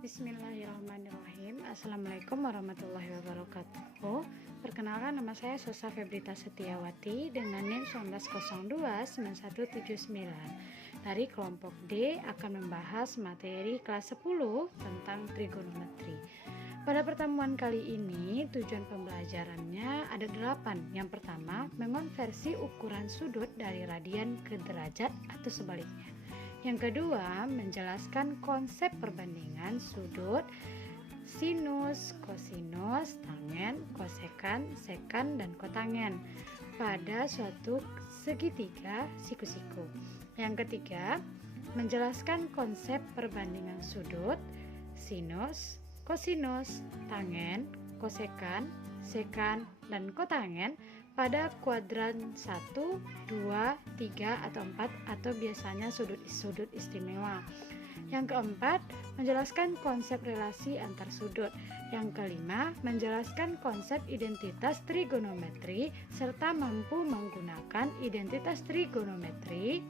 Bismillahirrahmanirrahim. Assalamualaikum warahmatullahi wabarakatuh. Perkenalkan, nama saya Sosa Febrita Setiawati dengan NIM 19029179. Dari kelompok D akan membahas materi kelas 10 tentang trigonometri. Pada pertemuan kali ini, tujuan pembelajarannya ada 8. Yang pertama, mengonversi ukuran sudut dari radian ke derajat atau sebaliknya. Yang kedua, menjelaskan konsep perbandingan sudut, sinus, kosinus, tangen, kosekan, sekan, dan kotangen pada suatu segitiga siku-siku. Yang ketiga, menjelaskan konsep perbandingan sudut, sinus, kosinus, tangen, kosekan, sekan, dan kotangen pada kuadran 1, 2, 3, atau 4 atau biasanya sudut istimewa. Yang keempat, menjelaskan konsep relasi antar sudut. Yang kelima, menjelaskan konsep identitas trigonometri serta mampu menggunakan identitas trigonometri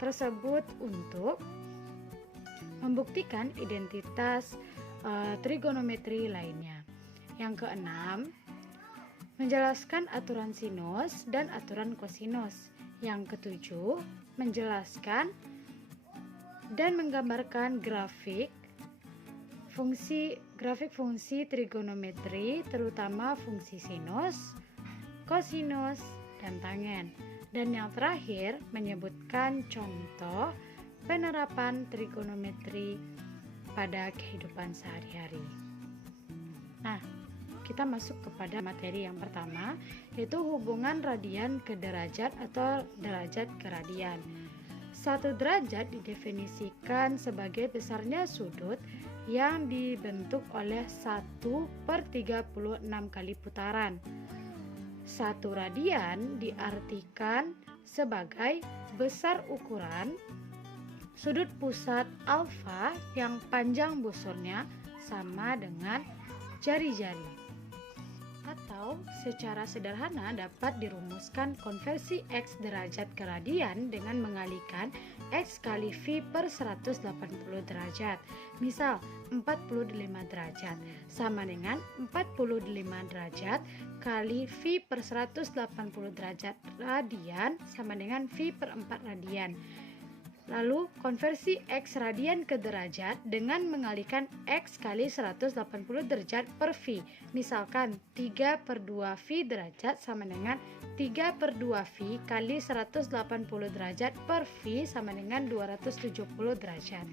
tersebut untuk membuktikan identitas trigonometri lainnya. Yang keenam, menjelaskan aturan sinus dan aturan kosinus. Yang ketujuh, menjelaskan dan menggambarkan grafik fungsi trigonometri, terutama fungsi sinus, kosinus, dan tangen. Dan yang terakhir, menyebutkan contoh penerapan trigonometri pada kehidupan sehari-hari. Nah, kita masuk kepada materi yang pertama, yaitu hubungan radian ke derajat atau derajat ke radian. Satu derajat didefinisikan sebagai besarnya sudut yang dibentuk oleh 1/36 kali putaran. Satu radian diartikan sebagai besar ukuran sudut pusat alfa yang panjang busurnya sama dengan jari-jari. Atau secara sederhana dapat dirumuskan konversi X derajat ke radian dengan mengalikan X kali V per 180 derajat. Misal 45 derajat sama dengan 45 derajat kali V per 180 derajat radian sama dengan V per 4 radian. Lalu konversi X radian ke derajat dengan mengalikan X kali 180 derajat per V. Misalkan 3/2 V derajat sama dengan 3/2 V kali 180 derajat per V sama dengan 270 derajat.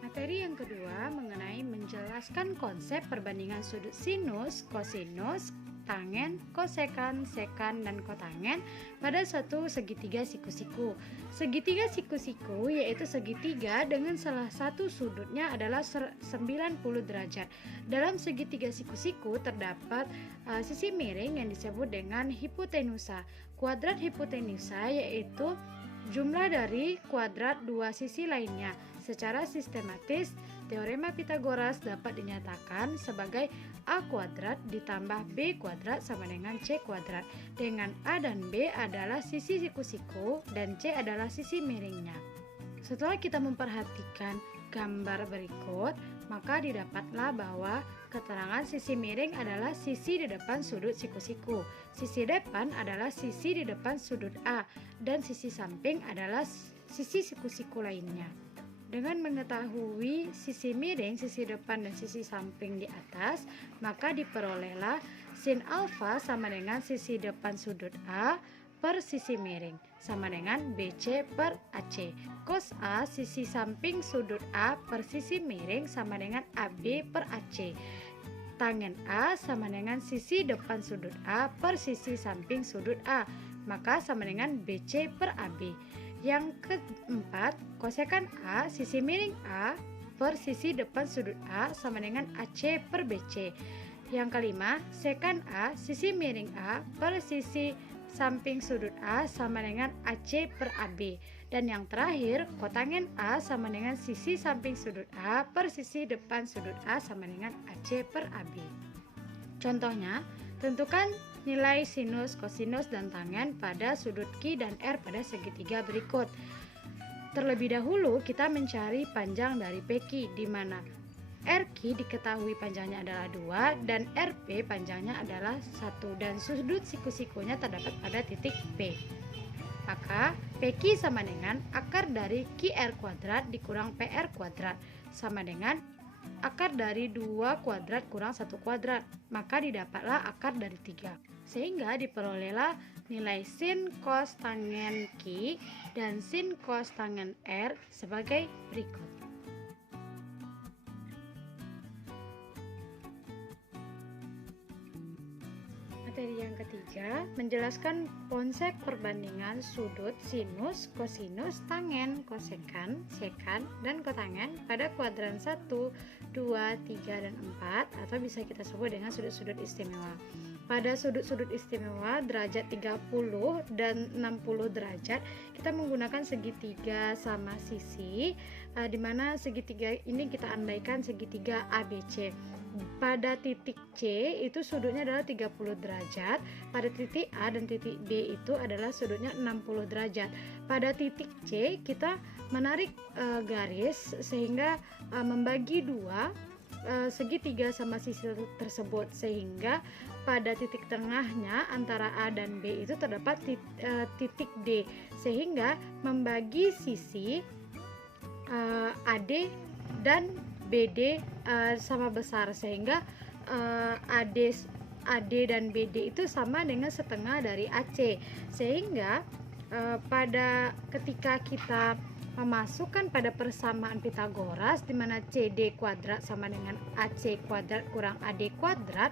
Materi yang kedua mengenai menjelaskan konsep perbandingan sudut sinus, kosinus, tangen, kosekan, sekan, dan kotangen pada suatu segitiga siku-siku. Segitiga siku-siku yaitu segitiga dengan salah satu sudutnya adalah 90 derajat. Dalam segitiga siku-siku terdapat sisi miring yang disebut dengan hipotenusa. Kuadrat hipotenusa yaitu jumlah dari kuadrat dua sisi lainnya. Secara sistematis, teorema Pythagoras dapat dinyatakan sebagai A kuadrat ditambah B kuadrat sama dengan C kuadrat, dengan A dan B adalah sisi siku-siku dan C adalah sisi miringnya. Setelah kita memperhatikan gambar berikut, maka didapatlah bahwa keterangan sisi miring adalah sisi di depan sudut siku-siku. Sisi depan adalah sisi di depan sudut A dan sisi samping adalah sisi siku-siku lainnya. Dengan mengetahui sisi miring, sisi depan, dan sisi samping di atas, maka diperolehlah sin alfa sama dengan sisi depan sudut A per sisi miring sama dengan BC per AC. Cos A sisi samping sudut A per sisi miring sama dengan AB per AC. Tangen A sama dengan sisi depan sudut A per sisi samping sudut A, maka sama dengan BC per AB. Yang keempat, kosekan A sisi miring A per sisi depan sudut A sama dengan AC per BC. Yang kelima, sekan A sisi miring A per sisi samping sudut A sama dengan AC per AB. Dan yang terakhir, kotangen A sama dengan sisi samping sudut A per sisi depan sudut A sama dengan AC per AB. Contohnya, tentukan nilai sinus, kosinus, dan tangen pada sudut Q dan R pada segitiga berikut. Terlebih dahulu kita mencari panjang dari PQ, di mana RQ diketahui panjangnya adalah 2 dan RP panjangnya adalah 1 dan sudut siku-sikunya terdapat pada titik P. Maka PQ sama dengan akar dari QR kuadrat dikurang PR kuadrat sama dengan akar dari 2 kuadrat kurang 1 kuadrat. Maka didapatlah akar dari 3. Sehingga diperolehlah nilai sin cos tangen Q dan sin cos tangen R sebagai berikut. Materi yang ketiga menjelaskan konsep perbandingan sudut sinus, kosinus, tangen, kosekan, sekan, dan kotangen pada kuadran 1, 2, 3, dan 4 atau bisa kita sebut dengan sudut-sudut istimewa. Pada sudut-sudut istimewa derajat 30 dan 60 derajat kita menggunakan segitiga sama sisi, di mana segitiga ini kita andaikan segitiga ABC. Pada titik C itu sudutnya adalah 30 derajat, pada titik A dan titik B itu adalah sudutnya 60 derajat. Pada titik C kita menarik garis sehingga membagi dua segitiga sama sisi tersebut, sehingga pada titik tengahnya antara A dan B itu terdapat titik D, sehingga membagi sisi AD dan BD sama besar, sehingga AD dan BD itu sama dengan setengah dari AC, sehingga pada ketika kita memasukkan pada persamaan Pitagoras di mana CD kuadrat sama dengan AC kuadrat kurang AD kuadrat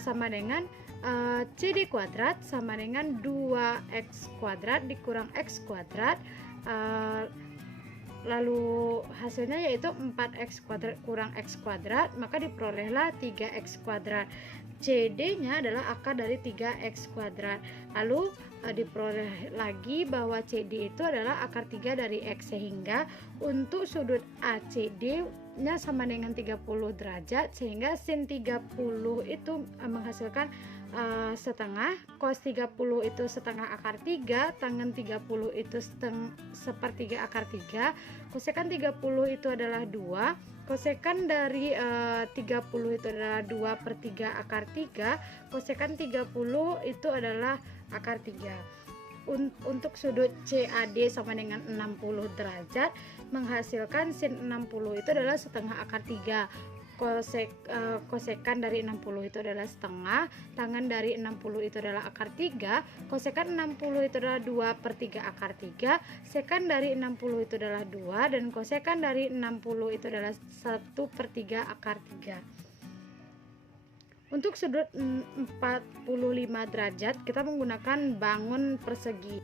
sama dengan CD kuadrat sama dengan 2X kuadrat dikurang X kuadrat, lalu hasilnya yaitu 4X kuadrat kurang X kuadrat, maka diperolehlah 3X kuadrat. CD-nya adalah akar dari 3X kuadrat. Lalu diperoleh lagi bahwa CD itu adalah akar 3 dari X, sehingga untuk sudut ACD-nya sama dengan 30 derajat, sehingga sin 30 itu menghasilkan setengah, cos 30 itu setengah akar 3, tangen 30 itu sepertiga akar 3, kosekan 30 itu adalah 2, kosekan dari 30 itu adalah 2/3 akar 3, kosekan 30 itu adalah akar 3. Untuk sudut CAD sama dengan 60 derajat menghasilkan sin 60 itu adalah setengah akar 3. Kosekan dari 60 itu adalah setengah, tangen dari 60 itu adalah akar 3, kosekan 60 itu adalah 2/3 akar 3, sekan dari 60 itu adalah 2, dan kosekan dari 60 itu adalah 1/3 akar 3. Untuk sudut 45 derajat kita menggunakan bangun persegi.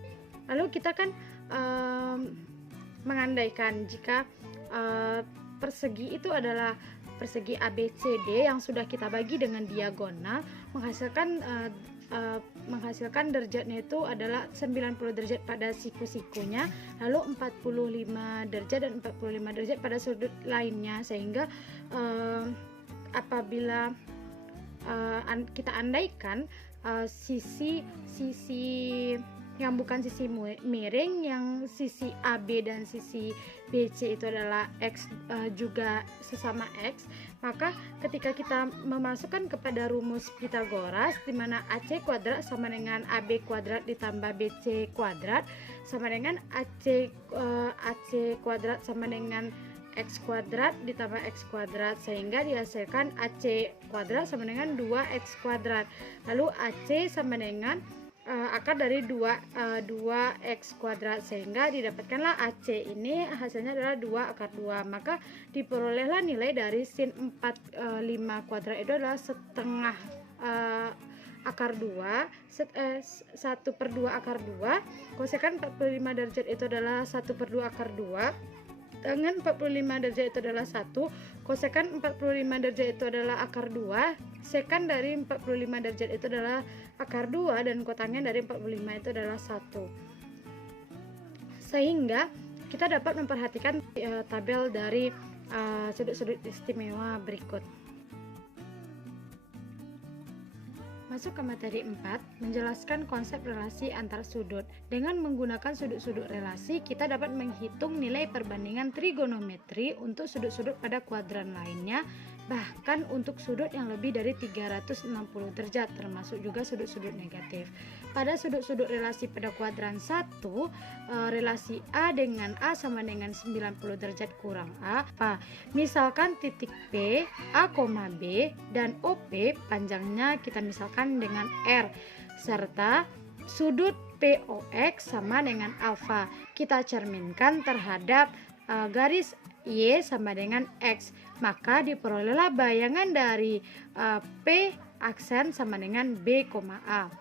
Lalu kita kan mengandaikan jika persegi itu adalah persegi ABCD yang sudah kita bagi dengan diagonal, menghasilkan derajatnya itu adalah 90 derajat pada siku-sikunya, lalu 45 derajat dan 45 derajat pada sudut lainnya, sehingga apabila kita andaikan sisi yang bukan sisi miring, yang sisi AB dan sisi BC itu adalah X juga sesama X, maka ketika kita memasukkan kepada rumus Pitagoras di mana AC kuadrat sama dengan AB kuadrat ditambah BC kuadrat sama dengan AC kuadrat sama dengan X kuadrat ditambah X kuadrat, sehingga dihasilkan AC kuadrat sama dengan 2X kuadrat, lalu AC sama dengan akar dari 2X kuadrat, sehingga didapatkanlah AC ini hasilnya adalah 2 akar 2, maka diperolehlah nilai dari sin 45 kuadrat itu adalah setengah akar 2, 1/2 akar 2, kosekan 45 derajat itu adalah 1/2 akar 2, tangen 45 derajat itu adalah 1, kosekan 45 derajat itu adalah akar 2, sekan dari 45 derajat itu adalah akar 2, dan kotangen dari 45 itu adalah 1. Sehingga kita dapat memperhatikan tabel dari sudut-sudut istimewa berikut. Masuk ke materi 4, menjelaskan konsep relasi antar sudut. Dengan menggunakan sudut-sudut relasi, kita dapat menghitung nilai perbandingan trigonometri untuk sudut-sudut pada kuadran lainnya, bahkan untuk sudut yang lebih dari 360 derajat, termasuk juga sudut-sudut negatif. Pada sudut-sudut relasi pada kuadran 1, relasi A dengan A sama dengan 90 derajat kurang A. Misalkan titik P, A, B, dan OP panjangnya kita misalkan dengan R, serta sudut POX sama dengan alfa. Kita cerminkan terhadap garis Y sama dengan X, maka diperolehlah bayangan dari P aksen sama dengan B, A.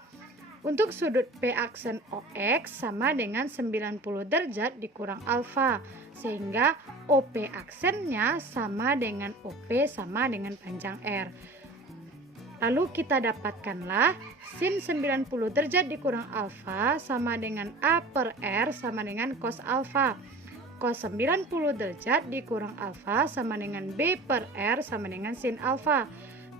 Untuk sudut P aksen OX sama dengan 90 derajat dikurang alfa, sehingga OP aksennya sama dengan OP sama dengan panjang R. Lalu kita dapatkanlah sin 90 derajat dikurang alfa sama dengan A per R sama dengan cos alfa. Cos 90 derajat dikurang alfa sama dengan B per R sama dengan sin alfa.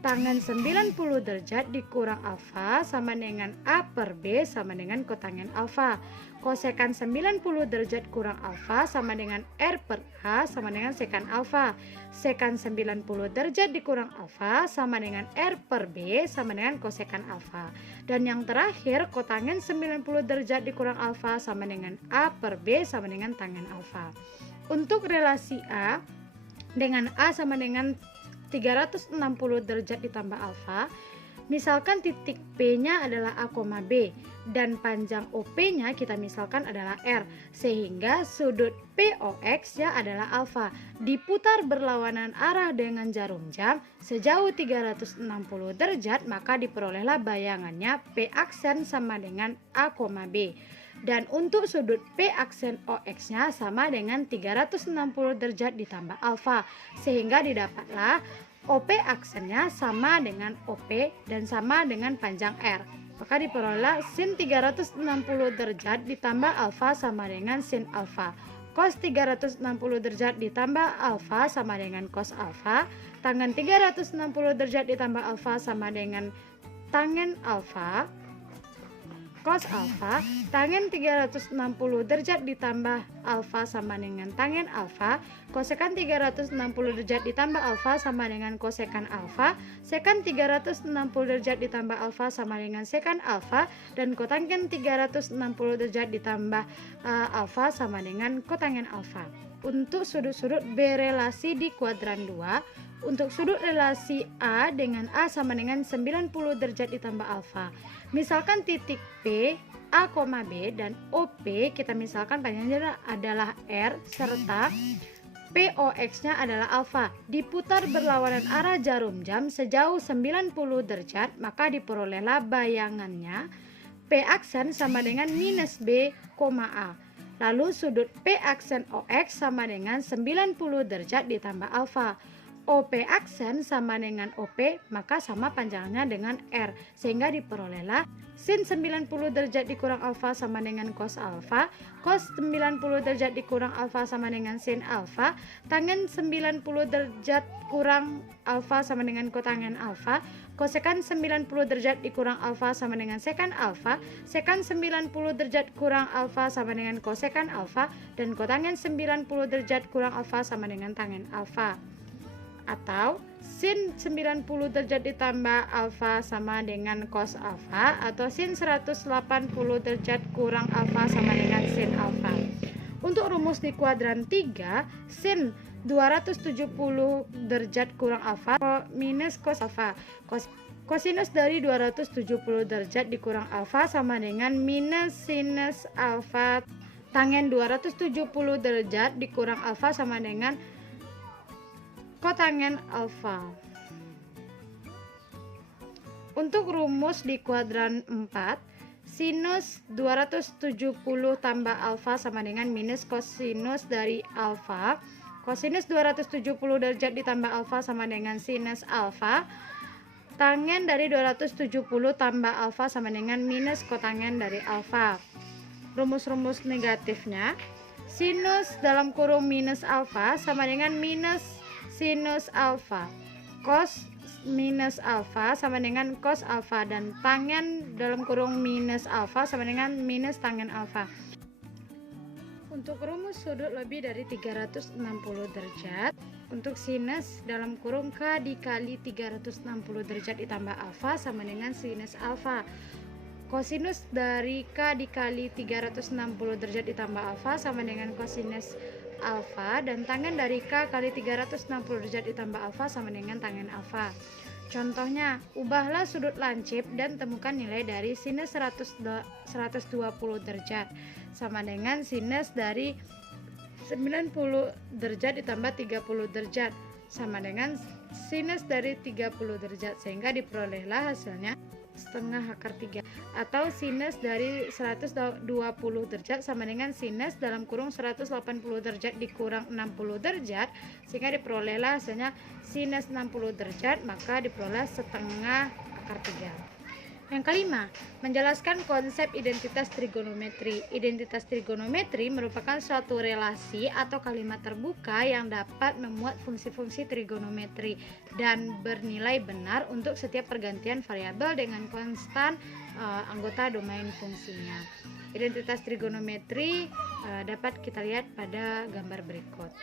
Tangen 90 derajat dikurang alfa sama dengan A per B sama dengan kotangen alfa. Kosekan 90 derajat kurang alfa sama dengan R per A sama dengan sekan alfa. Sekan 90 derajat dikurang alfa sama dengan R per B sama dengan kosekan alfa. Dan yang terakhir, kotangen 90 derajat dikurang alfa sama dengan A per B sama dengan tangen alfa. Untuk relasi A dengan A sama dengan 360 derajat ditambah alfa, misalkan titik P-nya adalah A, B dan panjang OP-nya kita misalkan adalah R, sehingga sudut POX-nya adalah alfa. Diputar berlawanan arah dengan jarum jam sejauh 360 derajat, maka diperolehlah bayangannya P aksen sama dengan A, B. Dan untuk sudut P aksen OX-nya sama dengan 360 derajat ditambah alfa, sehingga didapatlah OP aksennya sama dengan OP dan sama dengan panjang R. Maka diperoleh sin 360 derajat ditambah alfa sama dengan sin alfa. Cos 360 derajat ditambah alfa sama dengan cos alfa. Tangen 360 derajat ditambah alfa sama dengan tangen alfa. Cos alfa, tangen 360 derajat ditambah alfa sama dengan tangen alfa, kosekan 360 derajat ditambah alfa sama dengan kosekan alfa, sekan 360 derajat ditambah alfa sama dengan sekan alfa, dan kotangen 360 derajat ditambah alfa sama dengan kotangen alfa. Untuk sudut-sudut berelasi di kuadran 2, untuk sudut relasi A dengan A sama dengan 90 derajat ditambah alfa. Misalkan titik P, A, B dan OP kita misalkan panjangnya adalah R serta POX-nya adalah alfa. Diputar berlawanan arah jarum jam sejauh 90 derajat, maka diperolehlah bayangannya P aksen sama dengan minus B, A. Lalu sudut P aksen OX sama dengan 90 derajat ditambah alfa. OP aksen sama dengan OP, maka sama panjangnya dengan R, sehingga diperolehlah sin 90 derajat dikurang alfa sama dengan cos alfa, cos 90 derajat dikurang alfa sama dengan sin alfa, tangen 90 derajat kurang alfa sama dengan kotangen alfa, kosekan 90 derajat dikurang alfa sama dengan sekan alfa, sekan 90 derajat kurang alfa sama dengan kosekan alfa, dan kotangen 90 derajat kurang alfa sama dengan tangen alfa. Atau sin 90 derajat ditambah alfa sama dengan cos alfa, atau sin 180 derajat kurang alfa sama dengan sin alfa. Untuk rumus di kuadran 3, sin 270 derajat kurang alfa minus cos alfa. Kosinus dari 270 derajat dikurang alfa sama dengan minus sinus alfa. Tangen 270 derajat dikurang alfa sama dengan kotangen alfa. Untuk rumus di kuadran 4, sinus 270 tambah alfa sama dengan minus kosinus dari alfa. Kosinus 270 derajat ditambah alfa sama dengan sinus alfa. Tangen dari 270 tambah alfa sama dengan minus kotangen dari alfa. Rumus-rumus negatifnya, sinus dalam kurung minus alfa sama dengan minus sinus alfa. cos minus alfa sama dengan cos alfa, dan tangen dalam kurung minus alfa sama dengan minus tangen alfa. Untuk rumus sudut lebih dari 360 derajat, untuk sinus dalam kurung K dikali 360 derajat ditambah alfa sama dengan sinus alfa. Kosinus dari K dikali 360 derajat ditambah alfa sama dengan kosinus alfa, dan tangen dari K kali 360 derajat ditambah alfa sama dengan tangen alfa. Contohnya, ubahlah sudut lancip dan temukan nilai dari sinus 120 derajat sama dengan sinus dari 90 derajat ditambah 30 derajat sama dengan sinus dari 30 derajat, sehingga diperolehlah hasilnya setengah akar 3, atau sinus dari 120 derajat sama dengan sinus dalam kurung 180 derajat dikurang 60 derajat, sehingga diperolehlah hasilnya sinus 60 derajat, maka diperoleh setengah akar 3. Yang kelima, menjelaskan konsep identitas trigonometri. Identitas trigonometri merupakan suatu relasi atau kalimat terbuka yang dapat memuat fungsi-fungsi trigonometri dan bernilai benar untuk setiap pergantian variabel dengan konstan anggota domain fungsinya. Identitas trigonometri dapat kita lihat pada gambar berikut.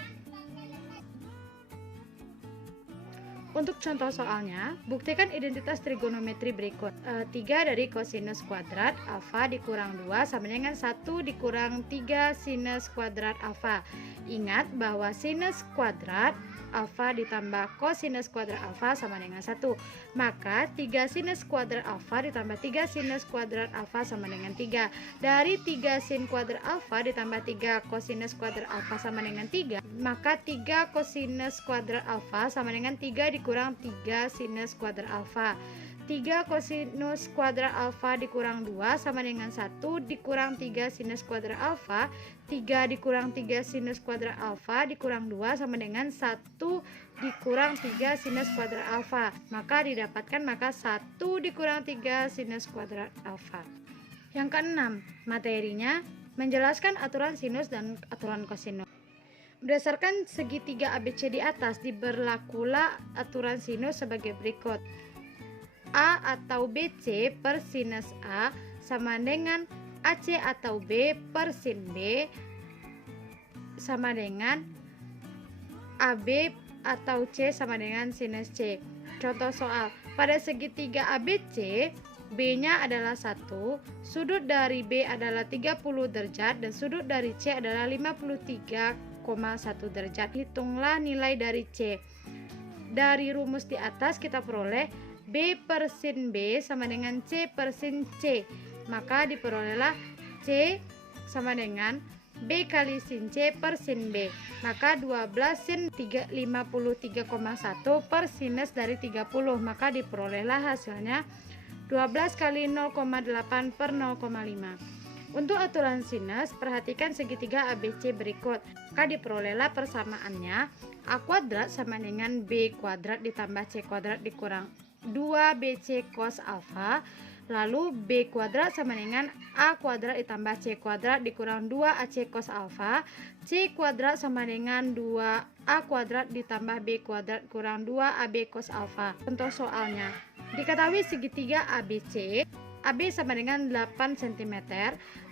Untuk contoh soalnya, buktikan identitas trigonometri berikut. 3 dari kosinus kuadrat alfa dikurang 2 sama dengan 1 dikurang 3 sinus kuadrat alfa. Ingat bahwa sinus kuadrat alfa ditambah kosinus kuadrat alfa sama dengan 1. Maka 3 sinus kuadrat alfa ditambah 3 sinus kuadrat alfa sama dengan 3. Dari 3 sin kuadrat alfa ditambah 3 kosinus kuadrat alfa sama dengan 3, maka 3 kosinus kuadrat alfa sama dengan 3 dikurang 3 sinus kuadrat alfa. 3 kosinus kuadrat alfa dikurang 2 sama dengan 1 dikurang 3 sinus kuadrat alfa. 3 dikurang 3 sinus kuadrat alfa dikurang 2 sama dengan 1 dikurang 3 sinus kuadrat alfa. Maka didapatkan 1 dikurang 3 sinus kuadrat alfa. Yang keenam, materinya menjelaskan aturan sinus dan aturan kosinus. Berdasarkan segitiga ABC di atas, diberlakulah aturan sinus sebagai berikut. A atau BC per sinus A sama dengan AC atau B per sin B sama dengan AB atau C sama dengan sinus C. Contoh soal, pada segitiga ABC, B-nya adalah 1, sudut dari B adalah 30 derajat dan sudut dari C adalah 53,1 derajat. Hitunglah nilai dari C. Dari rumus di atas kita peroleh B per sin B sama dengan C per sin C. Maka diperolehlah C sama dengan B kali sin C per sin B. Maka 12 sin 53,1 per sinus dari 30. Maka diperolehlah hasilnya 12 kali 0,8 per 0,5. Untuk aturan sinus, perhatikan segitiga ABC berikut. Maka diperolehlah persamaannya A kuadrat sama dengan B kuadrat ditambah C kuadrat dikurang 2BC cos alfa. Lalu B kuadrat sama dengan A kuadrat ditambah C kuadrat dikurang 2AC cos alfa. C kuadrat sama dengan 2A kuadrat ditambah B kuadrat kurang 2AB cos alfa. Contoh soalnya, diketahui segitiga ABC, AB sama dengan 8 cm,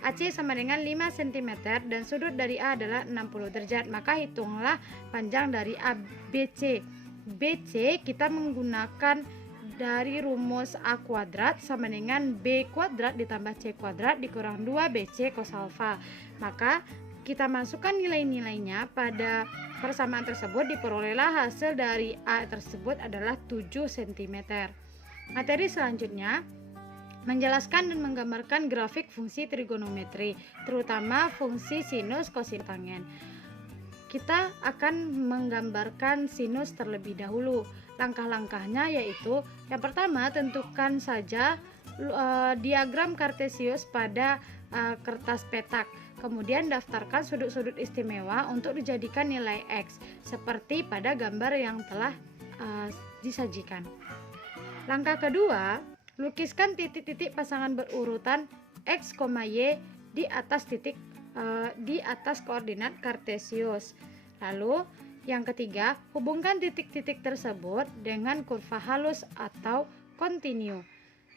AC sama dengan 5 cm, dan sudut dari A adalah 60 derajat. Maka hitunglah panjang dari ABC. BC kita menggunakan dari rumus A kuadrat sama dengan B kuadrat ditambah C kuadrat dikurang 2BC cos alfa. Maka kita masukkan nilai-nilainya pada persamaan tersebut, diperolehlah hasil dari A tersebut adalah 7 cm. Materi selanjutnya menjelaskan dan menggambarkan grafik fungsi trigonometri, terutama fungsi sinus, kosinus, tangen. Kita akan menggambarkan sinus terlebih dahulu. Langkah-langkahnya yaitu, yang pertama, tentukan saja diagram kartesius pada kertas petak. Kemudian daftarkan sudut-sudut istimewa untuk dijadikan nilai X seperti pada gambar yang telah disajikan. Langkah kedua, lukiskan titik-titik pasangan berurutan X, Y di atas titik di atas koordinat kartesius. Lalu Yang ketiga, hubungkan titik-titik tersebut dengan kurva halus atau kontinu.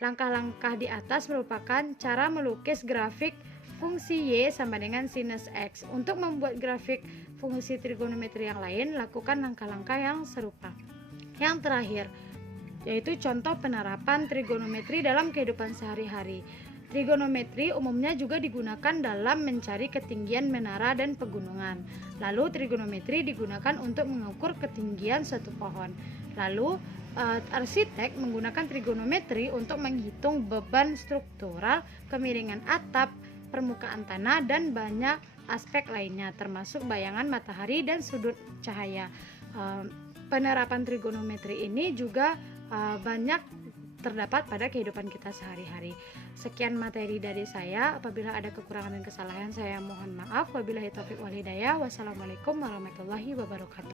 Langkah-langkah di atas merupakan cara melukis grafik fungsi Y sama dengan sinus X. Untuk membuat grafik fungsi trigonometri yang lain, lakukan langkah-langkah yang serupa. Yang terakhir, yaitu contoh penerapan trigonometri dalam kehidupan sehari-hari. Trigonometri umumnya juga digunakan dalam mencari ketinggian menara dan pegunungan. Lalu trigonometri digunakan untuk mengukur ketinggian suatu pohon. Lalu arsitek menggunakan trigonometri untuk menghitung beban struktural, kemiringan atap, permukaan tanah, dan banyak aspek lainnya, termasuk bayangan matahari dan sudut cahaya. Penerapan trigonometri ini juga banyak terdapat pada kehidupan kita sehari-hari. Sekian materi dari saya. Apabila ada kekurangan dan kesalahan, saya mohon maaf. Wabillahi taufiq wal hidayah. Wassalamualaikum warahmatullahi wabarakatuh.